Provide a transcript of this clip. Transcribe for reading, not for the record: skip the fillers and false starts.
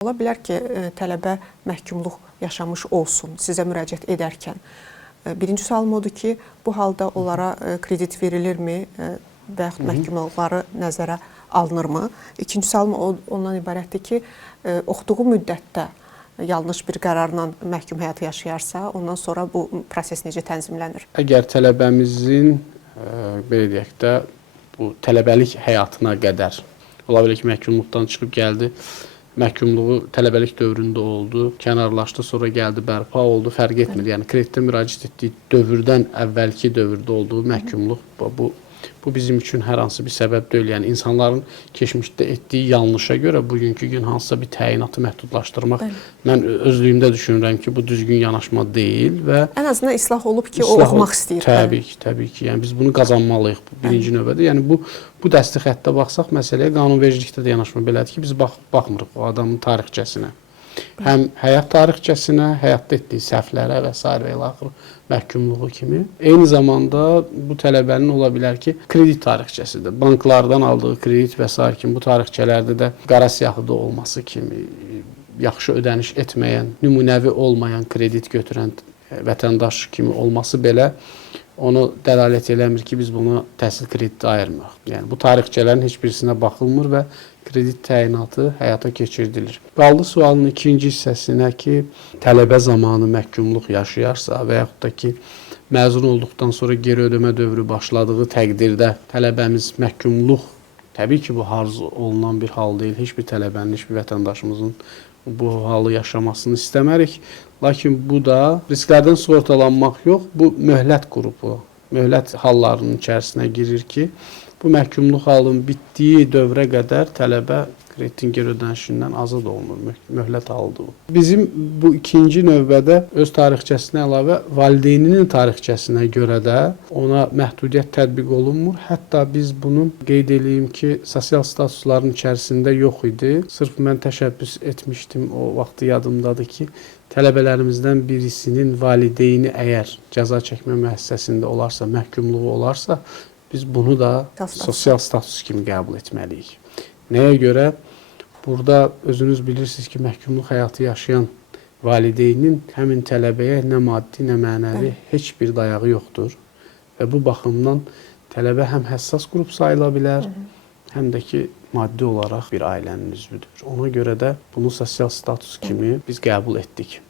Ola bilər ki, tələbə məhkumluq yaşamış olsun sizə müraciət edərkən. Birinci sualım odur ki, bu halda onlara kredit verilirmi və yaxud məhkumluqları nəzərə alınırmı? İkinci sualım ondan ibarətdir ki, oxuduğu müddətdə yanlış bir qərarla məhkum həyatı yaşayarsa, ondan sonra bu proses necə tənzimlənir? Əgər tələbəmizin, belə deyək də, bu tələbəlik həyatına qədər, ola bilər ki, məhkumluqdan çıxıb gəldi, məhkumluğu tələbəlik dövründə oldu, kənarlaşdı, sonra gəldi, bərpa oldu, fərq etmir. Yəni, kreditdə müraciət etdiyi dövrdən əvvəlki dövrdə olduğu məhkumluq, bu bizim üçün hər hansı bir səbəb deyil. Yəni, insanların keçmişdə etdiyi yanlışa görə bugünkü gün hansısa bir təyinatı məhdudlaşdırmaq, mən özlüyümdə düşünürəm ki, bu düzgün yanaşma deyil və ən azından islah olub ki, o oxumaq istəyir. Təbii ki. Yəni, biz bunu qazanmalıyıq birinci növbədə. Yəni, bu dəsti xəttə baxsaq, məsələyə qanunvericilikdə də yanaşma belədir ki, biz baxmırıq o adamın tarixçəsinə. Həm həyat tarixçəsinə, həyatda etdiyi səhvlərə və s. və ilaxır məhkumluğu kimi. Eyni zamanda bu tələbənin ola bilər ki, kredit tarixçəsidir. Banklardan aldığı kredit və s. kimi bu tarixçələrdə də qara siyahıda olması kimi, yaxşı ödəniş etməyən, nümunəvi olmayan kredit götürən vətəndaş kimi olması belə onu dəlalət eləmir ki, biz buna təhsil krediti ayırmırıq. Yəni, bu tarixçələrin heç birisinə baxılmır və kredit təyinatı həyata keçirilir. Qaldı sualın ikinci hissəsinə ki, tələbə zamanı məhkumluq yaşayarsa və yaxud da ki, məzun olduqdan sonra geri ödəmə dövrü başladığı təqdirdə tələbəmiz məhkumluq, təbii ki, bu arzu olunan bir hal deyil. Heç bir tələbənin, heç bir vətəndaşımızın bu halı yaşamasını istəmərik. Lakin bu da risklərdən sığortalanmaq yox, bu möhlət qrupu, möhlət hallarının içərisinə girir ki, bu məhkumluq halının bitdiyi dövrə qədər tələbə kreditin geri ödənişindən azad olunur, möhlət halıdır bu. Bizim bu ikinci növbədə öz tarixçəsinə əlavə valideyninin tarixçəsinə görə də ona məhdudiyyət tətbiq olunmur. Hətta biz bunun qeyd edeyim ki, sosial statusların içərisində yox idi. Sırf mən təşəbbüs etmişdim, o vaxtı yadımdadır ki, tələbələrimizdən birisinin valideyni əgər cəza çəkmə müəssisəsində olarsa, məhkumluğu olarsa, biz bunu da sosial status kimi qəbul etməliyik. Nəyə görə? Burada özünüz bilirsiniz ki, məhkumluq həyatı yaşayan valideynin həmin tələbəyə nə maddi, nə mənəvi heç bir dayağı yoxdur. Və bu baxımdan tələbə həm həssas qrup sayıla bilər, həm də ki, maddi olaraq bir ailənin üzvüdür. Ona görə də bunu sosial status kimi biz qəbul etdik.